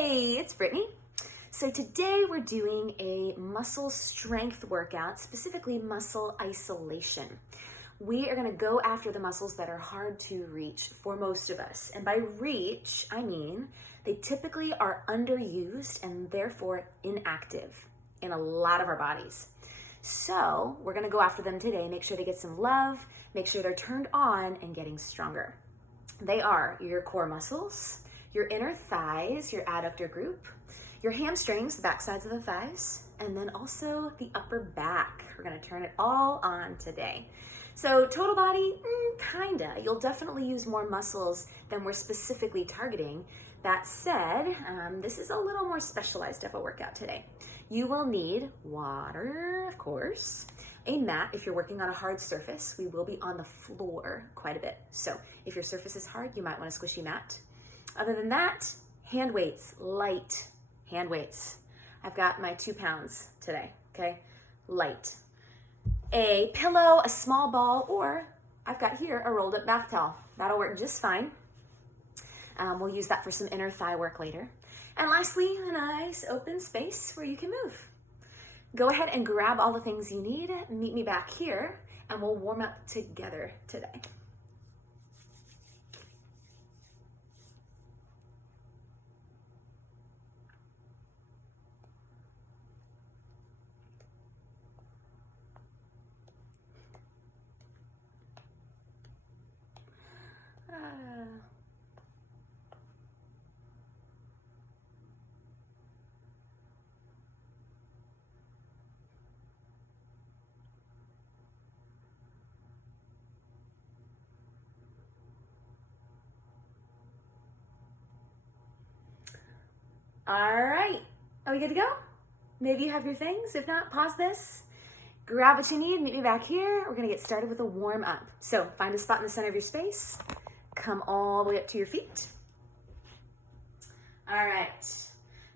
Hey, it's Brittany. So today we're doing a muscle strength workout, specifically muscle isolation. We are going to go after the muscles that are hard to reach for most of us. And by reach, I mean they typically are underused and therefore inactive in a lot of our bodies. So we're going to go after them today, make sure they get some love, make sure they're turned on and getting stronger. They are your core muscles, your inner thighs, your adductor group, your hamstrings, the back sides of the thighs, and then also the upper back. We're gonna turn it all on today. So total body, kinda. You'll definitely use more muscles than we're specifically targeting. That said, this is a little more specialized of a workout today. You will need water, of course, a mat. If you're working on a hard surface, we will be on the floor quite a bit. So if your surface is hard, you might want a squishy mat. Other than that, hand weights, light hand weights. I've got my 2 pounds today, okay? Light. A pillow, a small ball, or I've got here a rolled up bath towel. That'll work just fine. We'll use that for some inner thigh work later. And lastly, a nice open space where you can move. Go ahead and grab all the things you need. Meet me back here and we'll warm up together today. All right, are we good to go? Maybe you have your things. If not, pause this, grab what you need, meet me back here. We're gonna get started with a warm up. So find a spot in the center of your space. Come all the way up to your feet. All right,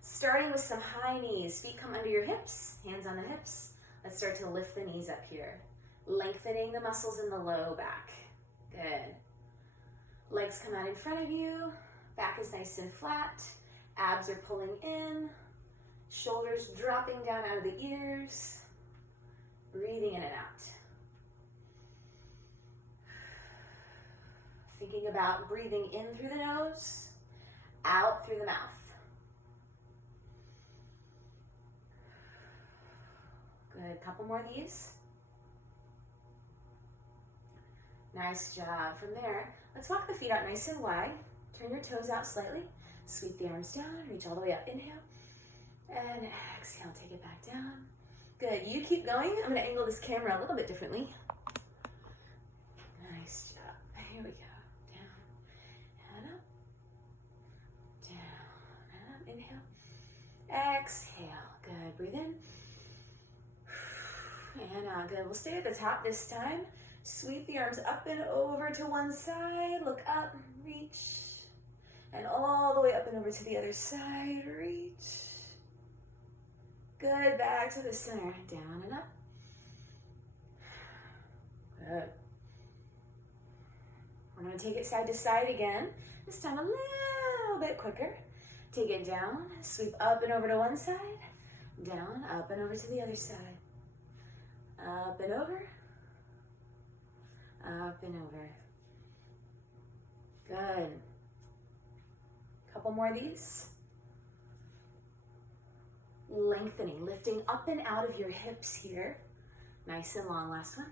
starting with some high knees. Feet come under your hips, hands on the hips. Let's start to lift the knees up here. Lengthening the muscles in the low back. Good. Legs come out in front of you. Back is nice and flat. Abs are pulling in. Shoulders dropping down out of the ears. Breathing in and out. Thinking about breathing in through the nose, out through the mouth. Good, couple more of these. Nice job. From there, let's walk the feet out nice and wide. Turn your toes out slightly. Sweep the arms down, reach all the way up. Inhale. And exhale, take it back down. Good, you keep going. I'm gonna angle this camera a little bit differently. Nice job. Here we go. Down and up. Down and up. Inhale. Exhale. Good, breathe in. And out. Good, we'll stay at the top this time. Sweep the arms up and over to one side. Look up, reach. And all the way up and over to the other side, reach. Good, back to the center, down and up. Good. We're gonna take it side to side again. This time a little bit quicker. Take it down, sweep up and over to one side. Down, up and over to the other side. Up and over. Up and over. Good. Couple more of these. Lengthening, lifting up and out of your hips here. Nice and long, last one.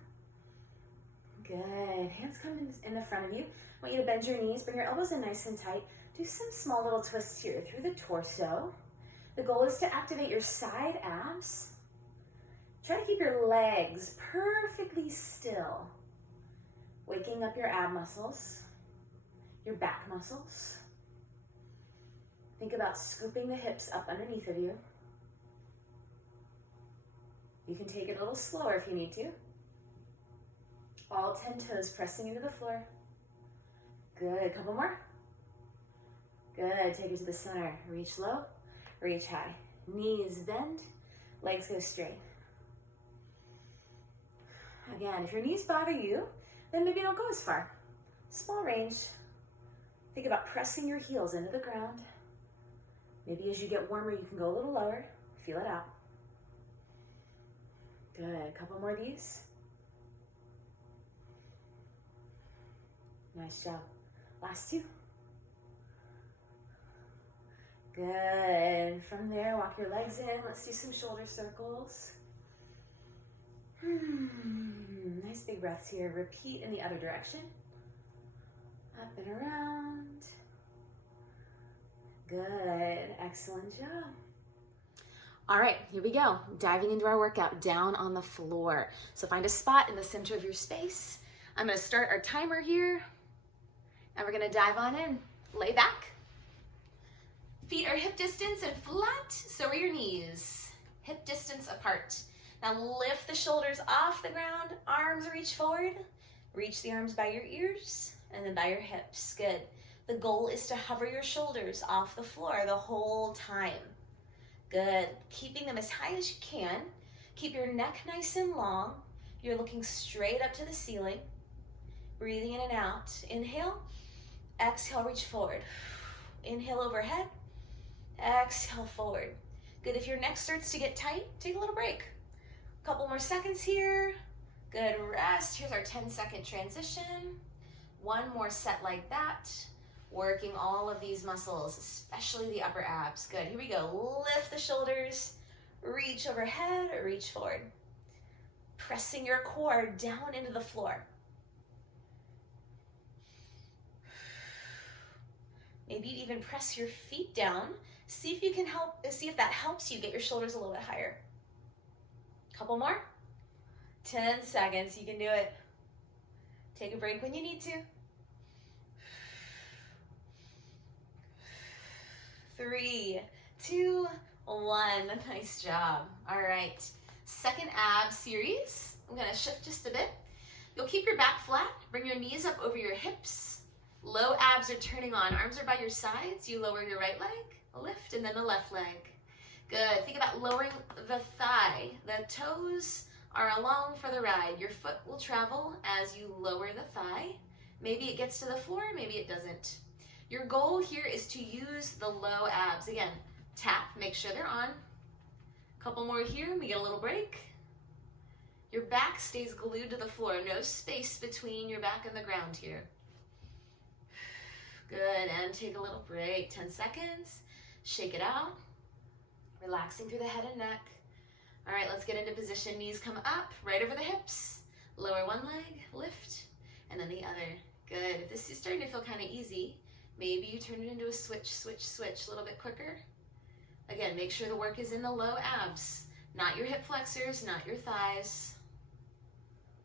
Good, hands come in the front of you. I want you to bend your knees, bring your elbows in nice and tight. Do some small little twists here through the torso. The goal is to activate your side abs. Try to keep your legs perfectly still. Waking up your ab muscles, your back muscles. Think about scooping the hips up underneath of you. You can take it a little slower if you need to. All 10 toes pressing into the floor. Good, couple more. Good, take it to the center. Reach low, reach high. Knees bend, legs go straight. Again, if your knees bother you, then maybe don't go as far. Small range. Think about pressing your heels into the ground. Maybe as you get warmer, you can go a little lower. Feel it out. Good, a couple more of these. Nice job. Last two. Good. From there, walk your legs in. Let's do some shoulder circles. Nice big breaths here. Repeat in the other direction. Up and around. Good. Excellent job. All right, here we go. Diving into our workout, down on the floor. So find a spot in the center of your space. I'm going to start our timer here, and we're going to dive on in. Lay back. Feet are hip distance and flat, so are your knees. Hip distance apart. Now lift the shoulders off the ground, arms reach forward. Reach the arms by your ears and then by your hips. Good. The goal is to hover your shoulders off the floor the whole time. Good. Keeping them as high as you can. Keep your neck nice and long. You're looking straight up to the ceiling. Breathing in and out. Inhale. Exhale, reach forward. Inhale overhead. Exhale forward. Good. If your neck starts to get tight, take a little break. A couple more seconds here. Good. Rest. Here's our 10-second transition. One more set like that. Working all of these muscles, especially the upper abs. Good. Here we go. Lift the shoulders. Reach overhead. Reach forward. Pressing your core down into the floor. Maybe even press your feet down. See if you can see if that helps you get your shoulders a little bit higher. Couple more. 10 seconds, you can do it. Take a break when you need to. 3, 2, 1, nice job. All right, second ab series. I'm gonna shift just a bit. You'll keep your back flat, bring your knees up over your hips. Low abs are turning on, arms are by your sides. You lower your right leg, lift, and then the left leg. Good, think about lowering the thigh. The toes are along for the ride. Your foot will travel as you lower the thigh. Maybe it gets to the floor, maybe it doesn't. Your goal here is to use the low abs. Again, tap, make sure they're on. Couple more here, we get a little break. Your back stays glued to the floor, no space between your back and the ground here. Good, and take a little break, 10 seconds. Shake it out, relaxing through the head and neck. All right, let's get into position. Knees come up, right over the hips. Lower one leg, lift, and then the other. Good, if this is starting to feel kind of easy, maybe you turn it into a switch, switch, switch, a little bit quicker. Again, make sure the work is in the low abs, not your hip flexors, not your thighs.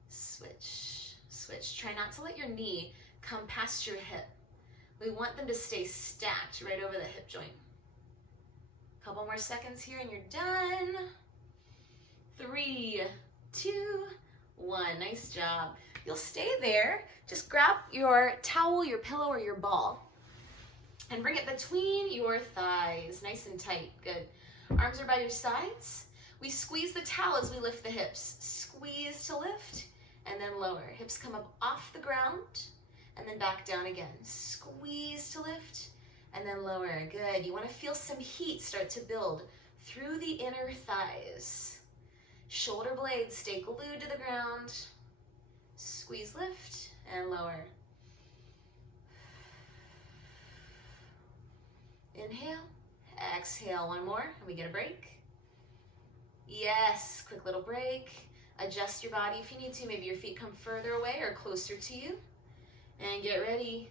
Switch, switch. Try not to let your knee come past your hip. We want them to stay stacked right over the hip joint. Couple more seconds here and you're done. 3, 2, 1. Nice job. You'll stay there. Just grab your towel, your pillow, or your ball and bring it between your thighs, nice and tight. Good. Arms are by your sides. We squeeze the towel as we lift the hips. Squeeze to lift and then lower. Hips come up off the ground and then back down again. Squeeze to lift and then lower. Good. You want to feel some heat start to build through the inner thighs. Shoulder blades stay glued to the ground. Squeeze, lift, and lower. Inhale, exhale. One more, and we get a break. Yes, quick little break. Adjust your body if you need to. Maybe your feet come further away or closer to you. And get ready.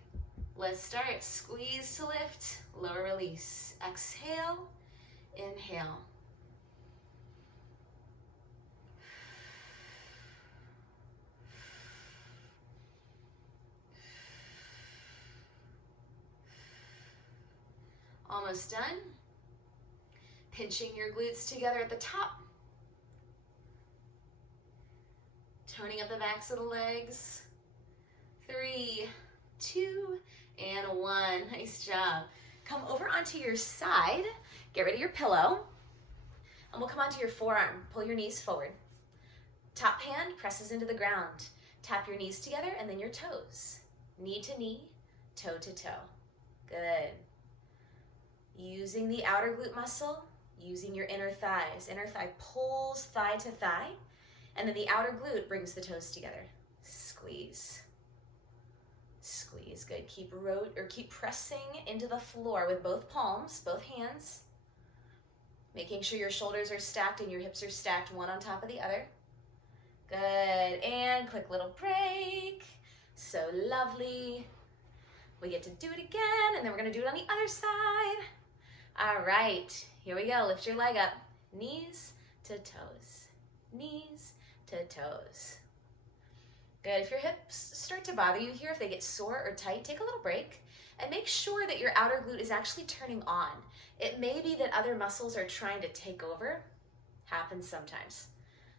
Let's start. Squeeze to lift, lower release. Exhale, inhale. Almost done. Pinching your glutes together at the top. Toning up the backs of the legs. 3, 2, and 1. Nice job. Come over onto your side. Get rid of your pillow. And we'll come onto your forearm. Pull your knees forward. Top hand presses into the ground. Tap your knees together and then your toes. Knee to knee, toe to toe. Good. Using the outer glute muscle, using your inner thighs. Inner thigh pulls thigh to thigh, and then the outer glute brings the toes together. Squeeze. Squeeze, good. Keep pressing into the floor with both palms, both hands. Making sure your shoulders are stacked and your hips are stacked one on top of the other. Good, and quick little break. So lovely. We get to do it again, and then we're gonna do it on the other side. All right, here we go. Lift your leg up. Knees to toes. Knees to toes. Good, if your hips start to bother you here, if they get sore or tight, take a little break and make sure that your outer glute is actually turning on. It may be that other muscles are trying to take over. Happens sometimes.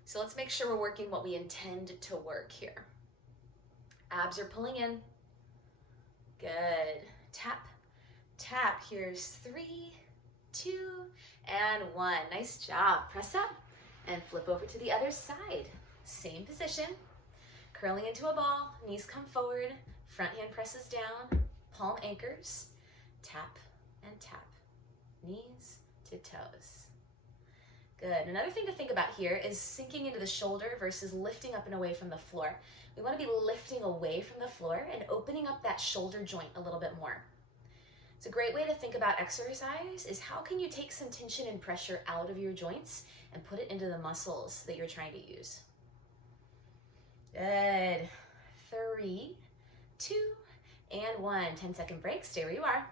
So let's make sure we're working what we intend to work here. Abs are pulling in. Good. Tap, tap. Here's 3, 2, and 1. Nice job. Press up and flip over to the other side. Same position. Curling into a ball, knees come forward, front hand presses down, palm anchors, tap and tap, knees to toes. Good. Another thing to think about here is sinking into the shoulder versus lifting up and away from the floor. We want to be lifting away from the floor and opening up that shoulder joint a little bit more. It's a great way to think about exercise is how can you take some tension and pressure out of your joints and put it into the muscles that you're trying to use. Good. 3, 2, and 1. 10-second break. Stay where you are.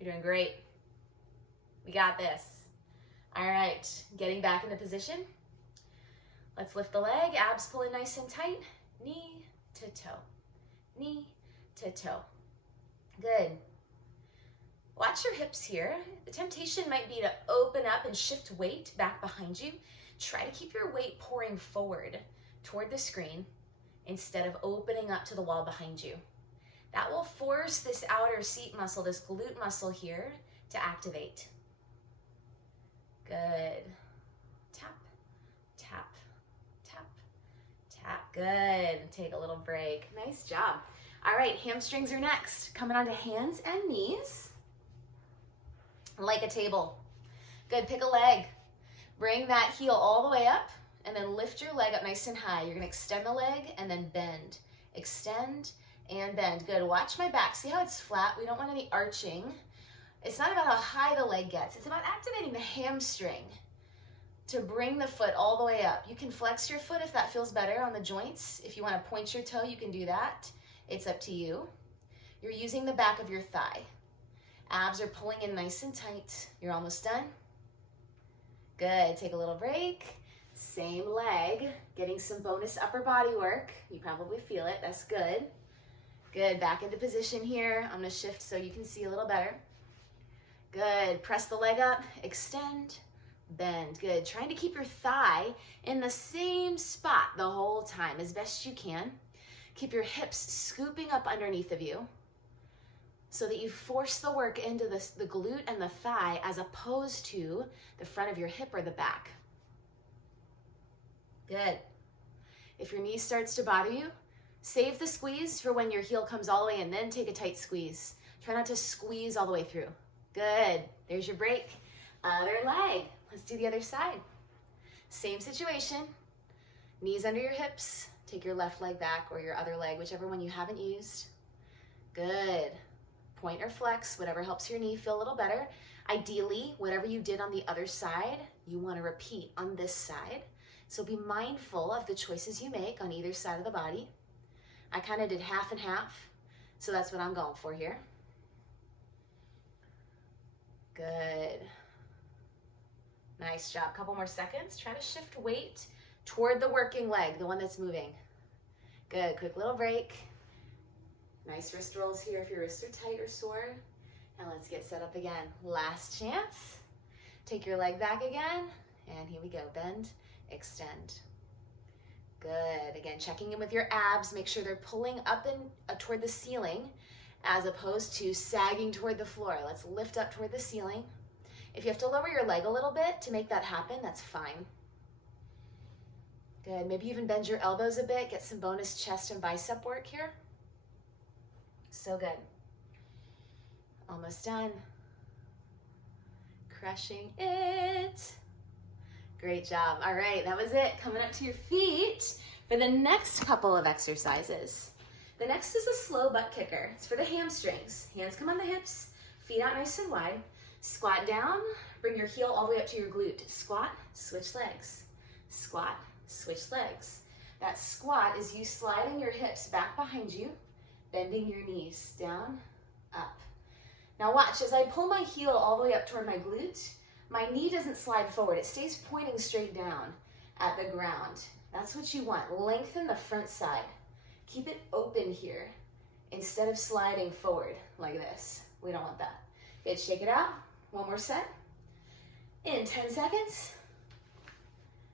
You're doing great. We got this. All right. Getting back into position. Let's lift the leg. Abs pull in nice and tight. Knee to toe. Knee to toe. Good. Watch your hips here. The temptation might be to open up and shift weight back behind you. Try to keep your weight pouring forward toward the screen instead of opening up to the wall behind you. That will force this outer seat muscle, this glute muscle here, to activate. Good. Tap, tap, tap, tap. Good. Take a little break. Nice job. All right, hamstrings are next. Coming onto hands and knees. Like a table. Good, pick a leg. Bring that heel all the way up and then lift your leg up nice and high. You're gonna extend the leg and then bend. Extend and bend. Good, watch my back. See how it's flat? We don't want any arching. It's not about how high the leg gets. It's about activating the hamstring to bring the foot all the way up. You can flex your foot if that feels better on the joints. If you wanna point your toe, you can do that. It's up to you. You're using the back of your thigh. Abs are pulling in nice and tight. You're almost done. Good, take a little break. Same leg, getting some bonus upper body work. You probably feel it, that's good. Good, back into position here. I'm gonna shift so you can see a little better. Good, press the leg up, extend, bend. Good, trying to keep your thigh in the same spot the whole time as best you can. Keep your hips scooping up underneath of you so that you force the work into the glute and the thigh as opposed to the front of your hip or the back. Good. If your knee starts to bother you, save the squeeze for when your heel comes all the way in, then take a tight squeeze. Try not to squeeze all the way through. Good. There's your break. Other leg. Let's do the other side. Same situation. Knees under your hips. Take your left leg back or your other leg, whichever one you haven't used. Good. Point or flex, whatever helps your knee feel a little better. Ideally, whatever you did on the other side, you want to repeat on this side. So be mindful of the choices you make on either side of the body. I kind of did half and half, so that's what I'm going for here. Good. Nice job. Couple more seconds. Try to shift weight toward the working leg, the one that's moving. Good. Quick little break. Nice wrist rolls here if your wrists are tight or sore. And let's get set up again. Last chance. Take your leg back again. And here we go. Bend, extend. Good. Again, checking in with your abs. Make sure they're pulling up and toward the ceiling as opposed to sagging toward the floor. Let's lift up toward the ceiling. If you have to lower your leg a little bit to make that happen, that's fine. Good. Maybe even bend your elbows a bit. Get some bonus chest and bicep work here. So good. Almost done. crushing it. Great job. All right, that was it. Coming up to your feet for the next couple of exercises. The next is a slow butt kicker. It's for the hamstrings. Hands come on the hips, feet out nice and wide. Squat down, bring your heel all the way up to your glute. Squat, switch legs. Squat, switch legs. That squat is you sliding your hips back behind you, bending your knees down, up. Now watch, as I pull my heel all the way up toward my glute, my knee doesn't slide forward. It stays pointing straight down at the ground. That's what you want. Lengthen the front side. Keep it open here instead of sliding forward like this. We don't want that. Good, shake it out. One more set. In 10 seconds.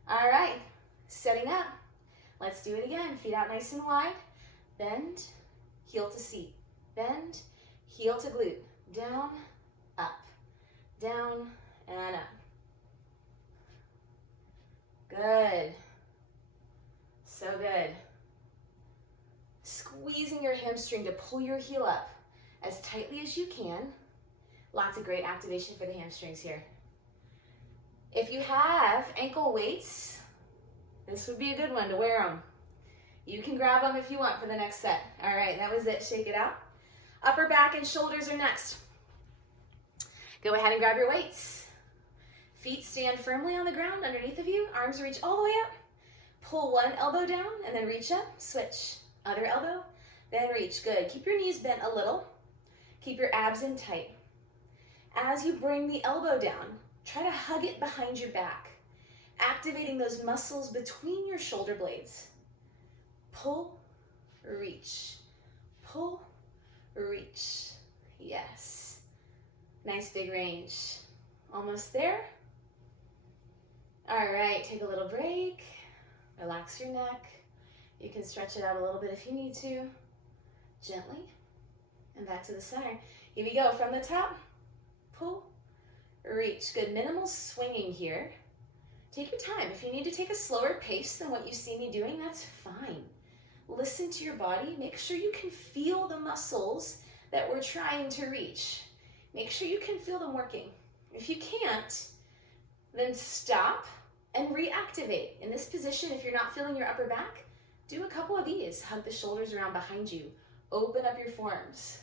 All right, setting up. Let's do it again. Feet out nice and wide. Bend, heel to seat. Bend, heel to glute. Down, up, down, and up. Good. So good. Squeezing your hamstring to pull your heel up as tightly as you can. Lots of great activation for the hamstrings here. If you have ankle weights, this would be a good one to wear them. You can grab them if you want for the next set. All right, that was it. Shake it out. Upper back and shoulders are next. Go ahead and grab your weights. Feet stand firmly on the ground underneath of you. Arms reach all the way up. Pull one elbow down and then reach up. Switch. Other elbow, then reach. Good. Keep your knees bent a little. Keep your abs in tight. As you bring the elbow down, try to hug it behind your back, activating those muscles between your shoulder blades. Pull, reach. Pull, reach. Yes. Nice big range. Almost there. All right, take a little break. Relax your neck. You can stretch it out a little bit if you need to. Gently. And back to the center. Here we go. From the top, pull, reach. Good. Minimal swinging here. Take your time. If you need to take a slower pace than what you see me doing, that's fine. Listen to your body. Make sure you can feel the muscles that we're trying to reach. Make sure you can feel them working. If you can't, then stop and reactivate. In this position, if you're not feeling your upper back, do a couple of these. Hug the shoulders around behind you. Open up your forearms.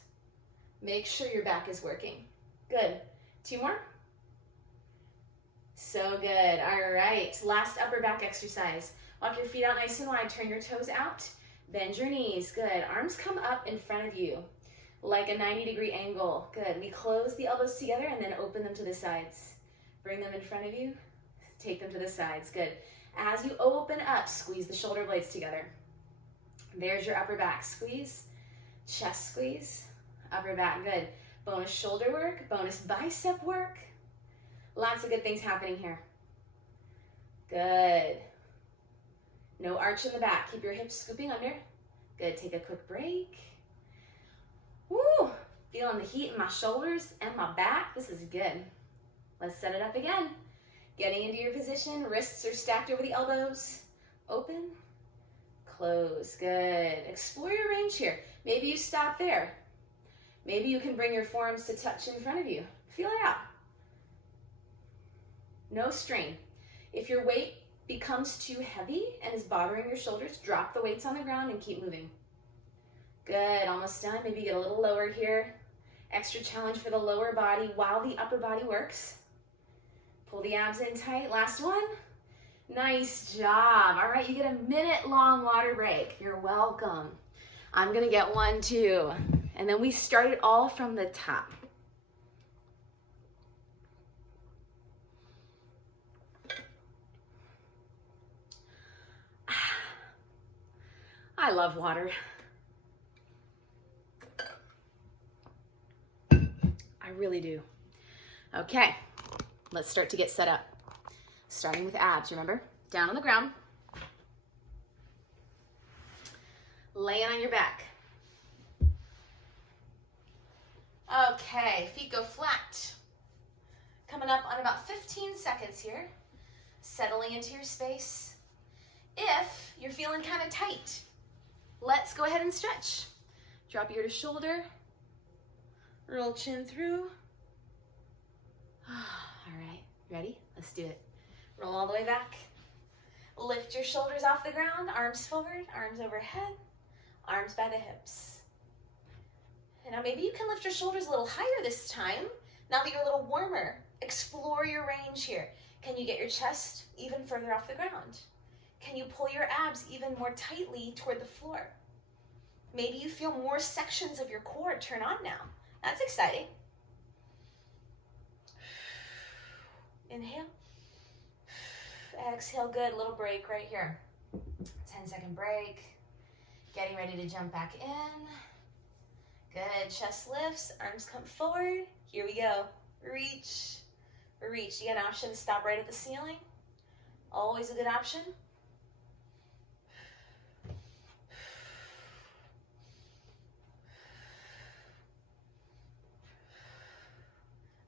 Make sure your back is working. Good. 2 more. So good. All right. Last upper back exercise. Walk your feet out nice and wide. Turn your toes out. Bend your knees. Good. Arms come up in front of you like a 90-degree angle. Good. We close the elbows together and then open them to the sides. Bring them in front of you. Take them to the sides. Good. As you open up, squeeze the shoulder blades together. There's your upper back. Squeeze. Chest squeeze. Upper back. Good. Bonus shoulder work. Bonus bicep work. Lots of good things happening here. Good. No arch in the back. Keep your hips scooping under. Good. Take a quick break. Woo! Feeling the heat in my shoulders and my back. This is good. Let's set it up again. Getting into your position. Wrists are stacked over the elbows. Open. Close. Good. Explore your range here. Maybe you stop there. Maybe you can bring your forearms to touch in front of you. Feel it out. No strain. If your weight becomes too heavy and is bothering your shoulders, drop the weights on the ground and keep moving. Good, almost done. Maybe get a little lower here. Extra challenge for the lower body while the upper body works. Pull the abs in tight. Last one. Nice job. All right, you get a minute-long water break. You're welcome. I'm gonna get one too. And then we start it all from the top. I love water. I really do. Okay, let's start to get set up. Starting with abs, remember? Down on the ground. Laying on your back. Okay, feet go flat. Coming up on about 15 seconds here. Settling into your space. If you're feeling kind of tight, let's go ahead and stretch. Drop ear to shoulder. Roll chin through. All Ready? Let's do it. Roll all the way back. Lift your shoulders off the ground, arms forward, arms overhead, arms by the hips. And now maybe you can lift your shoulders a little higher this time. Now that you're a little warmer, explore your range here. Can you get your chest even further off the ground? Can you pull your abs even more tightly toward the floor? Maybe you feel more sections of your core turn on now. That's exciting. Inhale. Exhale, good, little break right here. 10-second break. Getting ready to jump back in. Good, chest lifts, arms come forward. Here we go. Reach, reach. You got an option to stop right at the ceiling. Always a good option.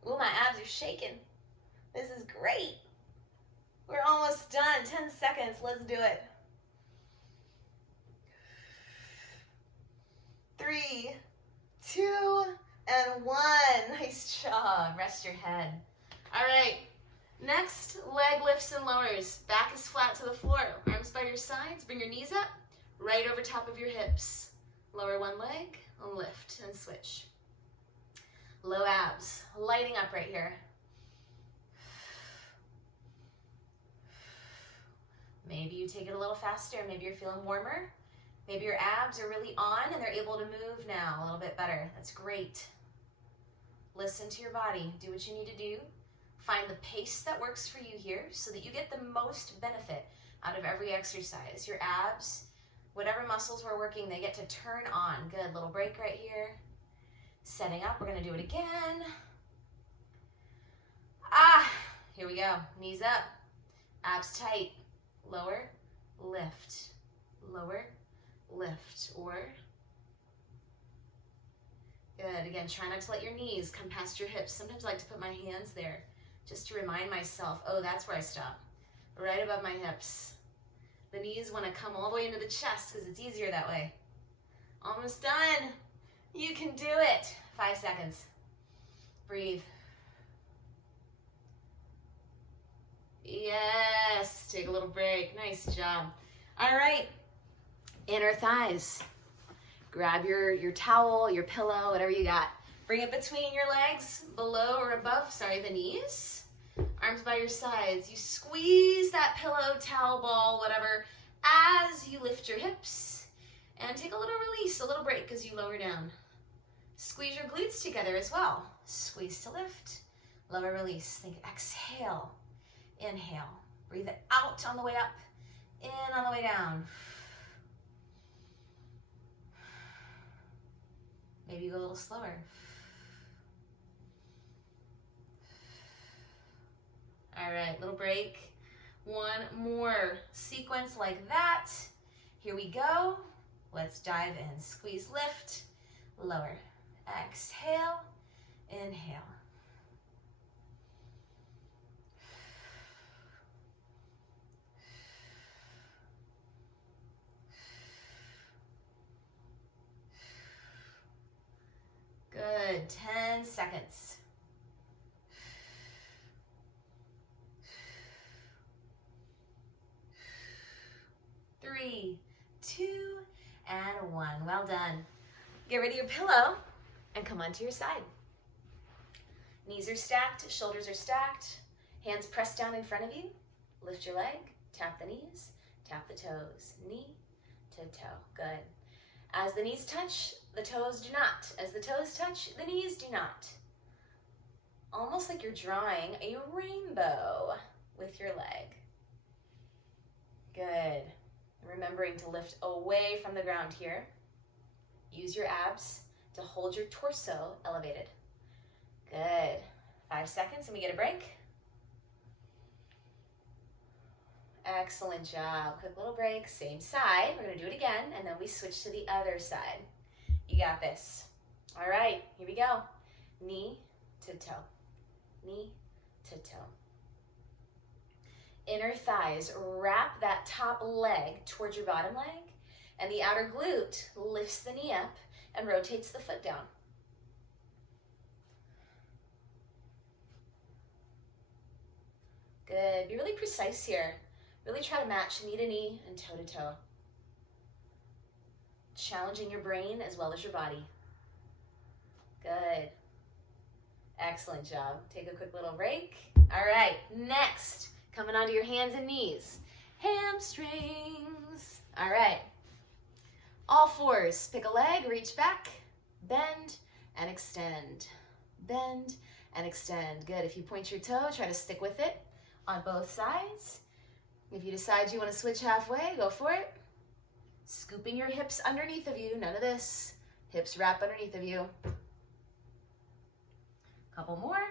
Ooh, my abs are shaking. This is great. We're almost done. 10 seconds. Let's do it. 3, 2, and 1. Nice job. Rest your head. All right. Next, leg lifts and lowers. Back is flat to the floor. Arms by your sides. Bring your knees up. Right over top of your hips. Lower one leg. Lift and switch. Low abs. Lighting up right here. Maybe you take it a little faster. Maybe you're feeling warmer. Maybe your abs are really on and they're able to move now a little bit better. That's great. Listen to your body. Do what you need to do. Find the pace that works for you here so that you get the most benefit out of every exercise. Your abs, whatever muscles we're working, they get to turn on. Good, little break right here. Setting up, we're gonna do it again. Here we go. Knees up, abs tight. Lower, lift, lower, lift, or good. Again, try not to let your knees come past your hips. Sometimes I like to put my hands there just to remind myself, oh, that's where I stop, right above my hips. The knees want to come all the way into the chest because it's easier that way. Almost done. You can do it. 5 seconds. Breathe. Yes, take a little break. Nice job. All right, inner thighs. Grab your towel, your pillow, whatever you got. Bring it between your legs, below or above, the knees. Arms by your sides. You squeeze that pillow, towel, ball, whatever, as you lift your hips. And take a little release, a little break as you lower down. Squeeze your glutes together as well. Squeeze to lift, lower release. Think exhale. Inhale, breathe it out on the way up, in on the way down. Maybe you go a little slower. All right, little break. One more sequence like that. Here we go. Let's dive in. Squeeze, lift, lower. Exhale, inhale. Good, 10 seconds. Three, 2, and 1. Well done. Get rid of your pillow and come onto your side. Knees are stacked, shoulders are stacked, hands pressed down in front of you. Lift your leg, tap the knees, tap the toes, knee to toe. Good. As the knees touch, the toes do not. As the toes touch, the knees do not. Almost like you're drawing a rainbow with your leg. Good. Remembering to lift away from the ground here. Use your abs to hold your torso elevated. Good. 5 seconds and we get a break. Excellent job. Quick little break, same side. We're gonna do it again and then we switch to the other side. You got this. All right, here we go. Knee to toe, knee to toe. Inner thighs, wrap that top leg towards your bottom leg and the outer glute lifts the knee up and rotates the foot down. Good. Be really precise here. Really try to match knee to knee and toe to toe. Challenging your brain as well as your body. Good. Excellent job. Take a quick little break. All right, next, coming onto your hands and knees. Hamstrings. All right. All fours. Pick a leg, reach back, bend, and extend. Bend and extend. Good. If you point your toe, try to stick with it on both sides. If you decide you want to switch halfway, go for it. Scooping your hips underneath of you. None of this. Hips wrap underneath of you. Couple more.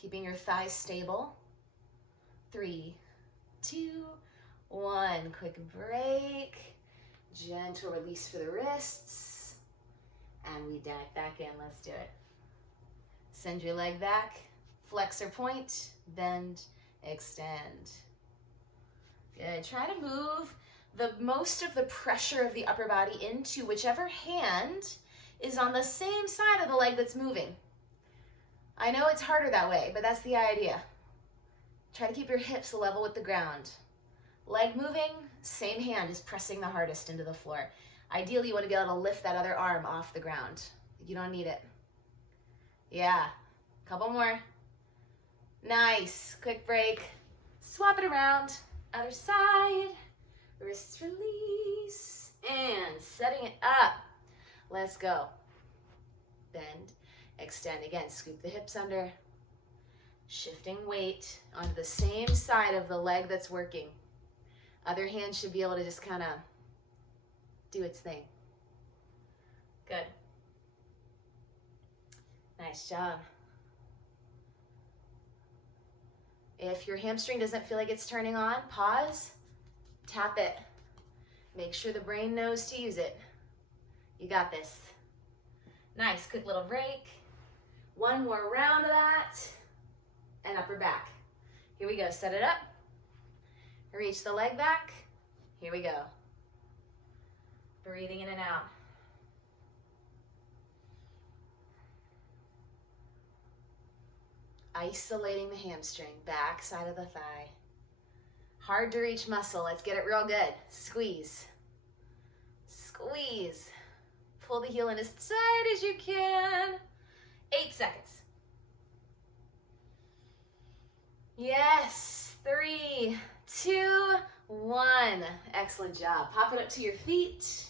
Keeping your thighs stable. 3, 2, 1. Quick break. Gentle release for the wrists. And we dive back in. Let's do it. Send your leg back. Flex or point. Bend. Extend. Good. Try to move the most of the pressure of the upper body into whichever hand is on the same side of the leg that's moving. I know it's harder that way, but that's the idea. Try to keep your hips level with the ground. Leg moving, same hand is pressing the hardest into the floor. Ideally, you want to be able to lift that other arm off the ground. You don't need it. Yeah, couple more. Nice, quick break. Swap it around, other side. Wrist release, and setting it up. Let's go. Bend, extend. Again, scoop the hips under. Shifting weight onto the same side of the leg that's working. Other hand should be able to just kind of do its thing. Good. Nice job. If your hamstring doesn't feel like it's turning on, pause, tap it. Make sure the brain knows to use it. You got this. Nice, quick little break. One more round of that. And upper back. Here we go, set it up. Reach the leg back. Here we go. Breathing in and out. Isolating the hamstring, back side of the thigh. Hard to reach muscle. Let's get it real good. Squeeze. Squeeze. Pull the heel in as tight as you can. 8 seconds. Yes. 3, 2, 1. Excellent job. Pop it up to your feet.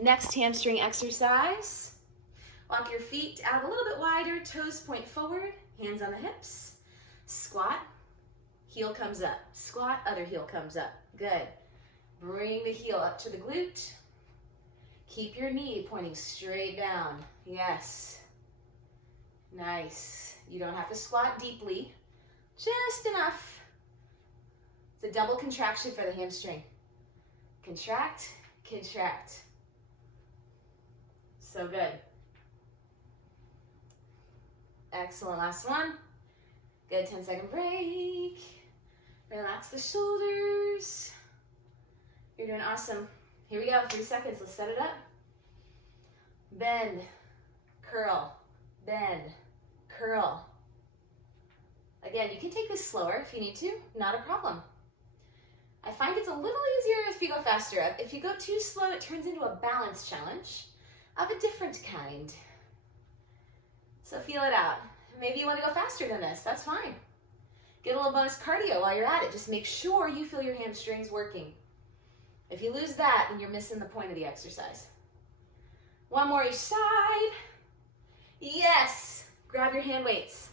Next hamstring exercise. Walk your feet out a little bit wider. Toes point forward. Hands on the hips. Squat. Heel comes up. Squat. Other heel comes up. Good. Bring the heel up to the glute. Keep your knee pointing straight down. Yes. Nice. You don't have to squat deeply. Just enough. It's a double contraction for the hamstring. Contract, contract. So good. Excellent. Last one. Good. 10-second break. Relax the shoulders. You're doing awesome. Here we go. 3 seconds. Let's set it up. Bend, curl, bend, curl. Again, you can take this slower if you need to. Not a problem. I find it's a little easier if you go faster. If you go too slow, it turns into a balance challenge of a different kind. So feel it out. Maybe you want to go faster than this. That's fine. Get a little bonus cardio while you're at it. Just make sure you feel your hamstrings working. If you lose that, then you're missing the point of the exercise. One more each side. Yes. Grab your hand weights.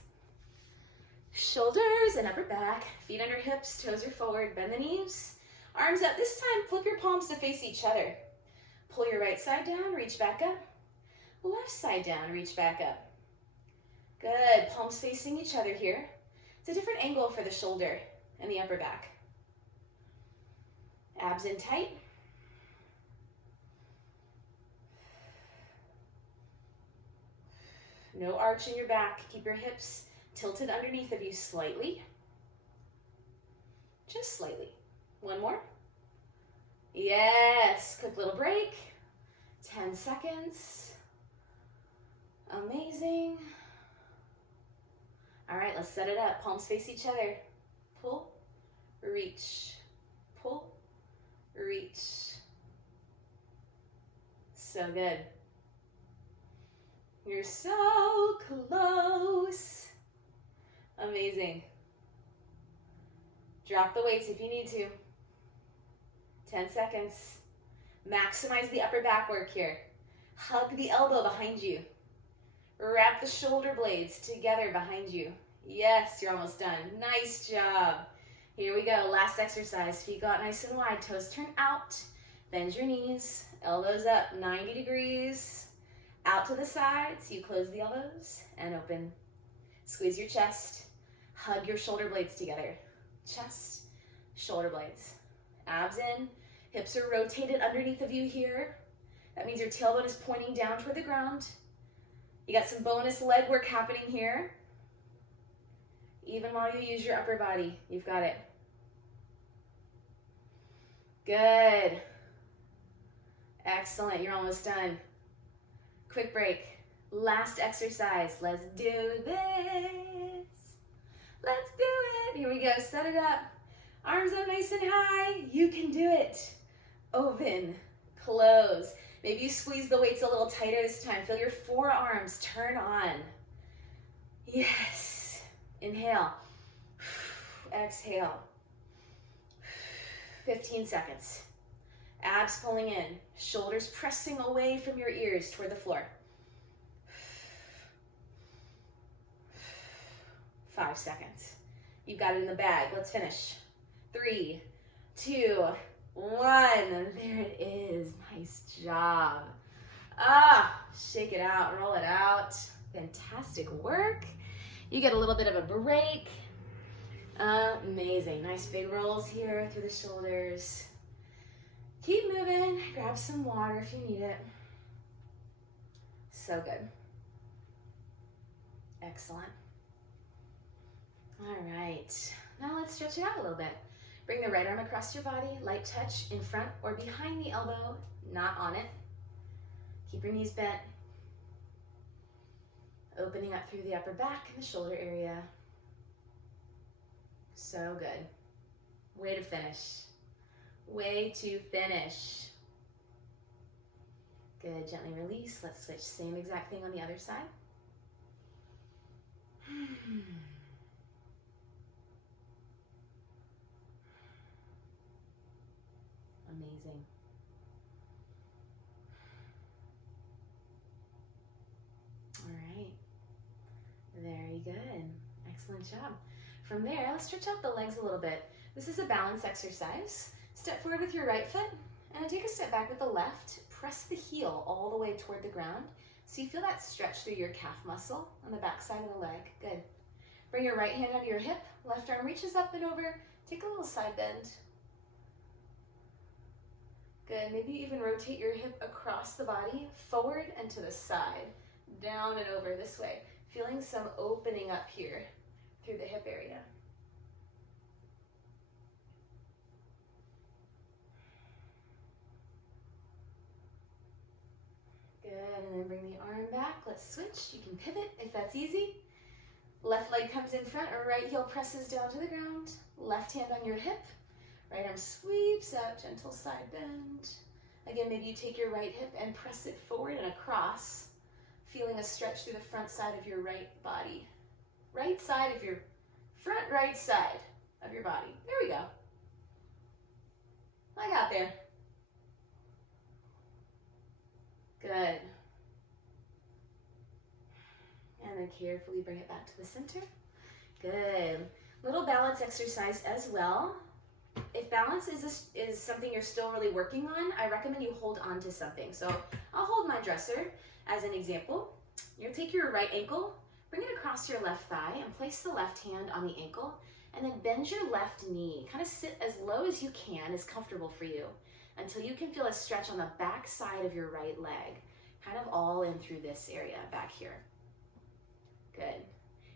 Shoulders and upper back. Feet under hips. Toes are forward. Bend the knees. Arms up. This time, flip your palms to face each other. Pull your right side down. Reach back up. Left side down. Reach back up. Good. Palms facing each other here. It's a different angle for the shoulder and the upper back. Abs in tight. No arch in your back. Keep your hips tilted underneath of you slightly. Just slightly. One more. Yes. Quick little break. 10 seconds. Amazing. All right, let's set it up. Palms face each other. Pull, reach, pull, reach. So good. You're so close. Amazing. Drop the weights if you need to. 10 seconds. Maximize the upper back work here. Hug the elbow behind you. Wrap the shoulder blades together behind you. Yes, you're almost done. Nice job. Here we go. Last exercise. Feet go out nice and wide. Toes turn out. Bend your knees. Elbows up 90 degrees. Out to the sides. You close the elbows and open. Squeeze your chest. Hug your shoulder blades together. Chest, shoulder blades. Abs in. Hips are rotated underneath of you here. That means your tailbone is pointing down toward the ground. You got some bonus leg work happening here. Even while you use your upper body, you've got it. Good. Excellent, you're almost done. Quick break. Last exercise. Let's do this. Let's do it. Here we go, set it up. Arms up nice and high. You can do it. Open, close. Maybe you squeeze the weights a little tighter this time. Feel your forearms turn on. Yes. Inhale. Exhale. 15 seconds. Abs pulling in. Shoulders pressing away from your ears toward the floor. 5 seconds. You've got it in the bag. Let's finish. 3, 2, 1. There it is. Nice job. Shake it out, roll it out. Fantastic work. You get a little bit of a break. Amazing. Nice big rolls here through the shoulders. Keep moving. Grab some water if you need it. So good. Excellent. All right. Now let's stretch it out a little bit. Bring the right arm across your body, light touch in front or behind the elbow, not on it. Keep your knees bent. Opening up through the upper back and the shoulder area. So good. Way to finish. Way to finish. Good, gently release. Let's switch. Same exact thing on the other side. Amazing. All right. Very good. Excellent job. From there, let's stretch out the legs a little bit. This is a balance exercise. Step forward with your right foot and take a step back with the left. Press the heel all the way toward the ground so you feel that stretch through your calf muscle on the back side of the leg. Good. Bring your right hand under your hip. Left arm reaches up and over. Take a little side bend. Good. Maybe even rotate your hip across the body, forward and to the side, down and over this way. Feeling some opening up here through the hip area. Good, and then bring the arm back. Let's switch. You can pivot if that's easy. Left leg comes in front or right heel presses down to the ground. Left hand on your hip. Right arm sweeps out, gentle side bend. Again, maybe you take your right hip and press it forward and across, feeling a stretch through the front side of your right body. Right side of your, front right side of your body. There we go. I got there. Good. And then carefully bring it back to the center. Good. Little balance exercise as well. If balance is something you're still really working on, I recommend you hold on to something. So I'll hold my dresser as an example. You'll take your right ankle, bring it across your left thigh, and place the left hand on the ankle, and then bend your left knee. Kind of sit as low as you can, as comfortable for you, until you can feel a stretch on the back side of your right leg, kind of all in through this area back here. Good.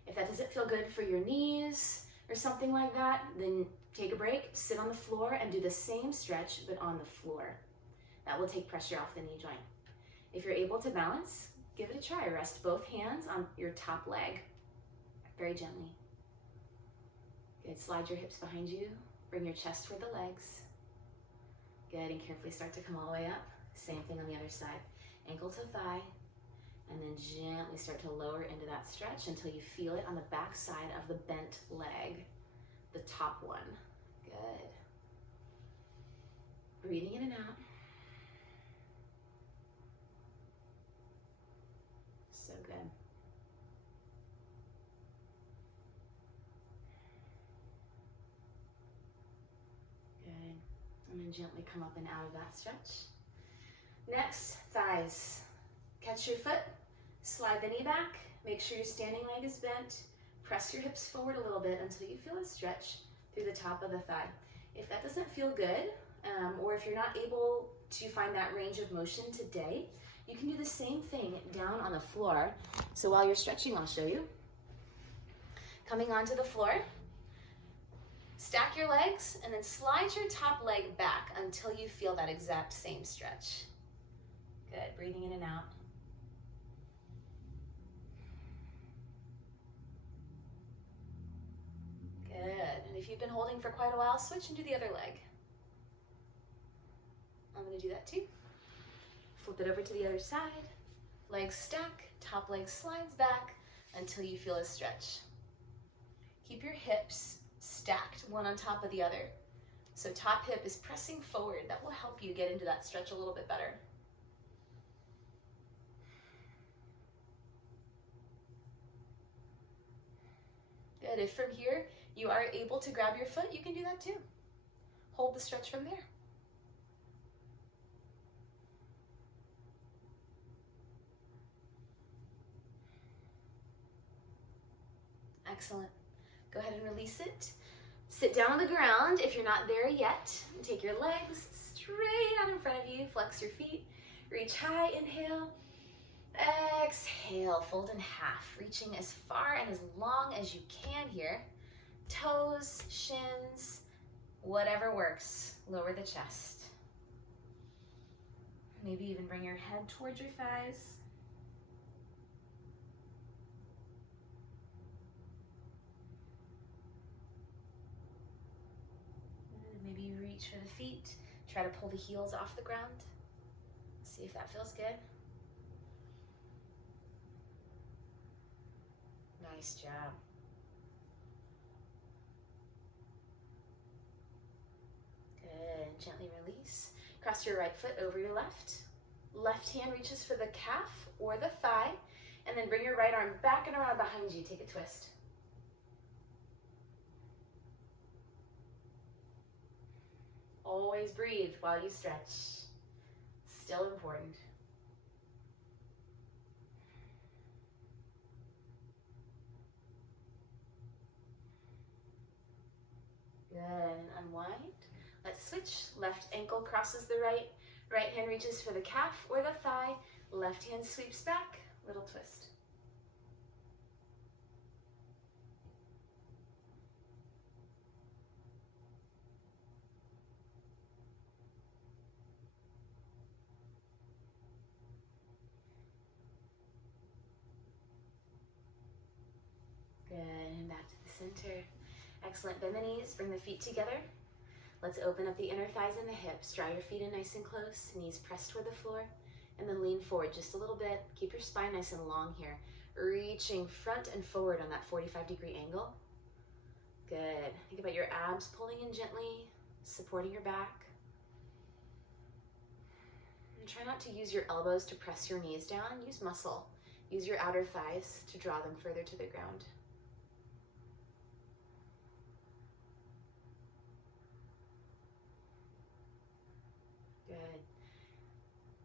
If that doesn't feel good for your knees or something like that, then take a break, sit on the floor, and do the same stretch, but on the floor. That will take pressure off the knee joint. If you're able to balance, give it a try. Rest both hands on your top leg. very gently. Good, slide your hips behind you. Bring your chest toward the legs. Good, and carefully start to come all the way up. Same thing on the other side. Ankle to thigh, and then gently start to lower into that stretch until you feel it on the back side of the bent leg, the top one. Good. Breathing in and out. So good. Good. And then gently come up and out of that stretch. Next, thighs. Catch your foot, slide the knee back, make sure your standing leg is bent, press your hips forward a little bit until you feel a stretch through the top of the thigh. If that doesn't feel good, or if you're not able to find that range of motion today, you can do the same thing down on the floor. So while you're stretching, I'll show you. Coming onto the floor, stack your legs and then slide your top leg back until you feel that exact same stretch. Good, breathing in and out. Good, and if you've been holding for quite a while, switch and do the other leg. I'm gonna do that too. Flip it over to the other side. Legs stack, top leg slides back until you feel a stretch. Keep your hips stacked one on top of the other. So top hip is pressing forward. That will help you get into that stretch a little bit better. Good, if from here you are able to grab your foot, you can do that too. Hold the stretch from there. Excellent. Go ahead and release it. Sit down on the ground if you're not there yet. And take your legs straight out in front of you. Flex your feet. Reach high, inhale. Exhale, fold in half, reaching as far and as long as you can here. Toes, shins, whatever works. Lower the chest. Maybe even bring your head towards your thighs. Maybe you reach for the feet. Try to pull the heels off the ground. See if that feels good. Nice job. Good. Gently release. Cross your right foot over your left. Left hand reaches for the calf or the thigh, and then bring your right arm back and around behind you. Take a twist. Always breathe while you stretch. Still important. Good, and unwind. Let's switch. Left ankle crosses the right. Right hand reaches for the calf or the thigh. Left hand sweeps back. Little twist. Good, and back to the center. Excellent. Bend the knees, bring the feet together. Let's open up the inner thighs and the hips. Draw your feet in nice and close, knees pressed toward the floor, and then lean forward just a little bit. Keep your spine nice and long here. Reaching front and forward on that 45-degree angle. Good. Think about your abs pulling in gently, supporting your back. And try not to use your elbows to press your knees down. Use muscle. Use your outer thighs to draw them further to the ground. Good.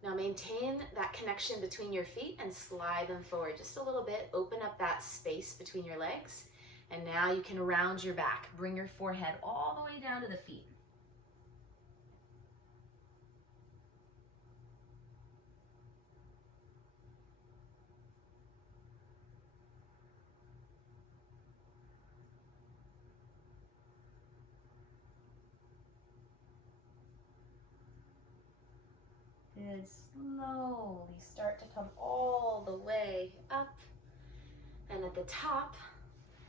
Now maintain that connection between your feet and slide them forward just a little bit. Open up that space between your legs. And now you can round your back. Bring your forehead all the way down to the feet. Good. Slowly start to come all the way up. And at the top,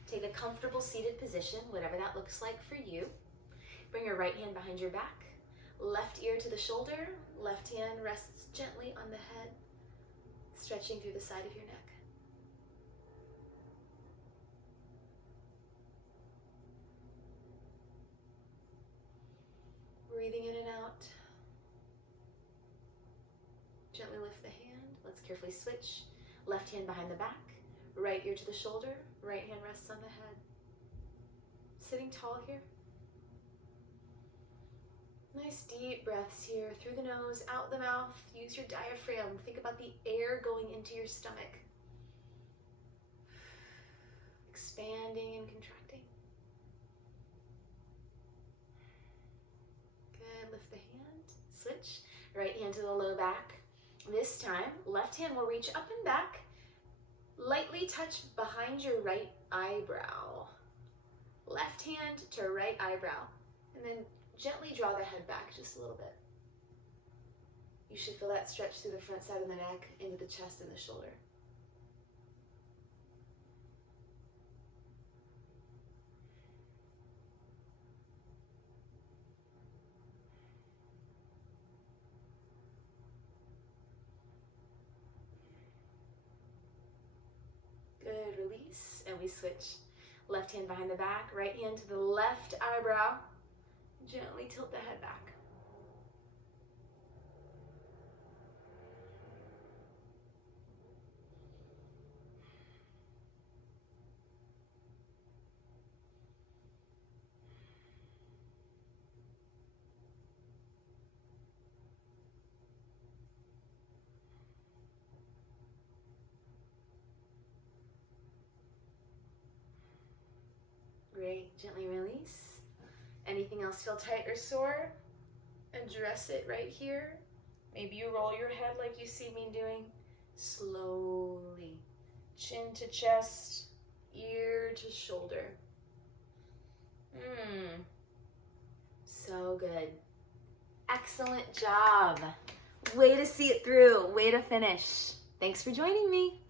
Take a comfortable seated position, whatever that looks like for you. Bring your right hand behind your back, left ear to the shoulder, left hand rests gently on the head, stretching through the side of your neck. Breathing in and out. Gently lift the hand. Let's carefully switch. Left hand behind the back, right ear to the shoulder, right hand rests on the head. Sitting tall here. Nice deep breaths here, through the nose, out the mouth. Use your diaphragm. Think about the air going into your stomach. Expanding and contracting. Good, lift the hand, switch. Right hand to the low back. This time, left hand will reach up and back. Lightly touch behind your right eyebrow. Left hand to right eyebrow. And then gently draw the head back just a little bit. You should feel that stretch through the front side of the neck, into the chest and the shoulder. Good, release, and we switch. Left hand behind the back, right hand to the left eyebrow. Gently tilt the head back. Great, gently release. Anything else feel tight or sore? Address it right here. Maybe you roll your head like you see me doing. Slowly. Chin to chest, ear to shoulder. So good. Excellent job. Way to see it through. Way to finish. Thanks for joining me.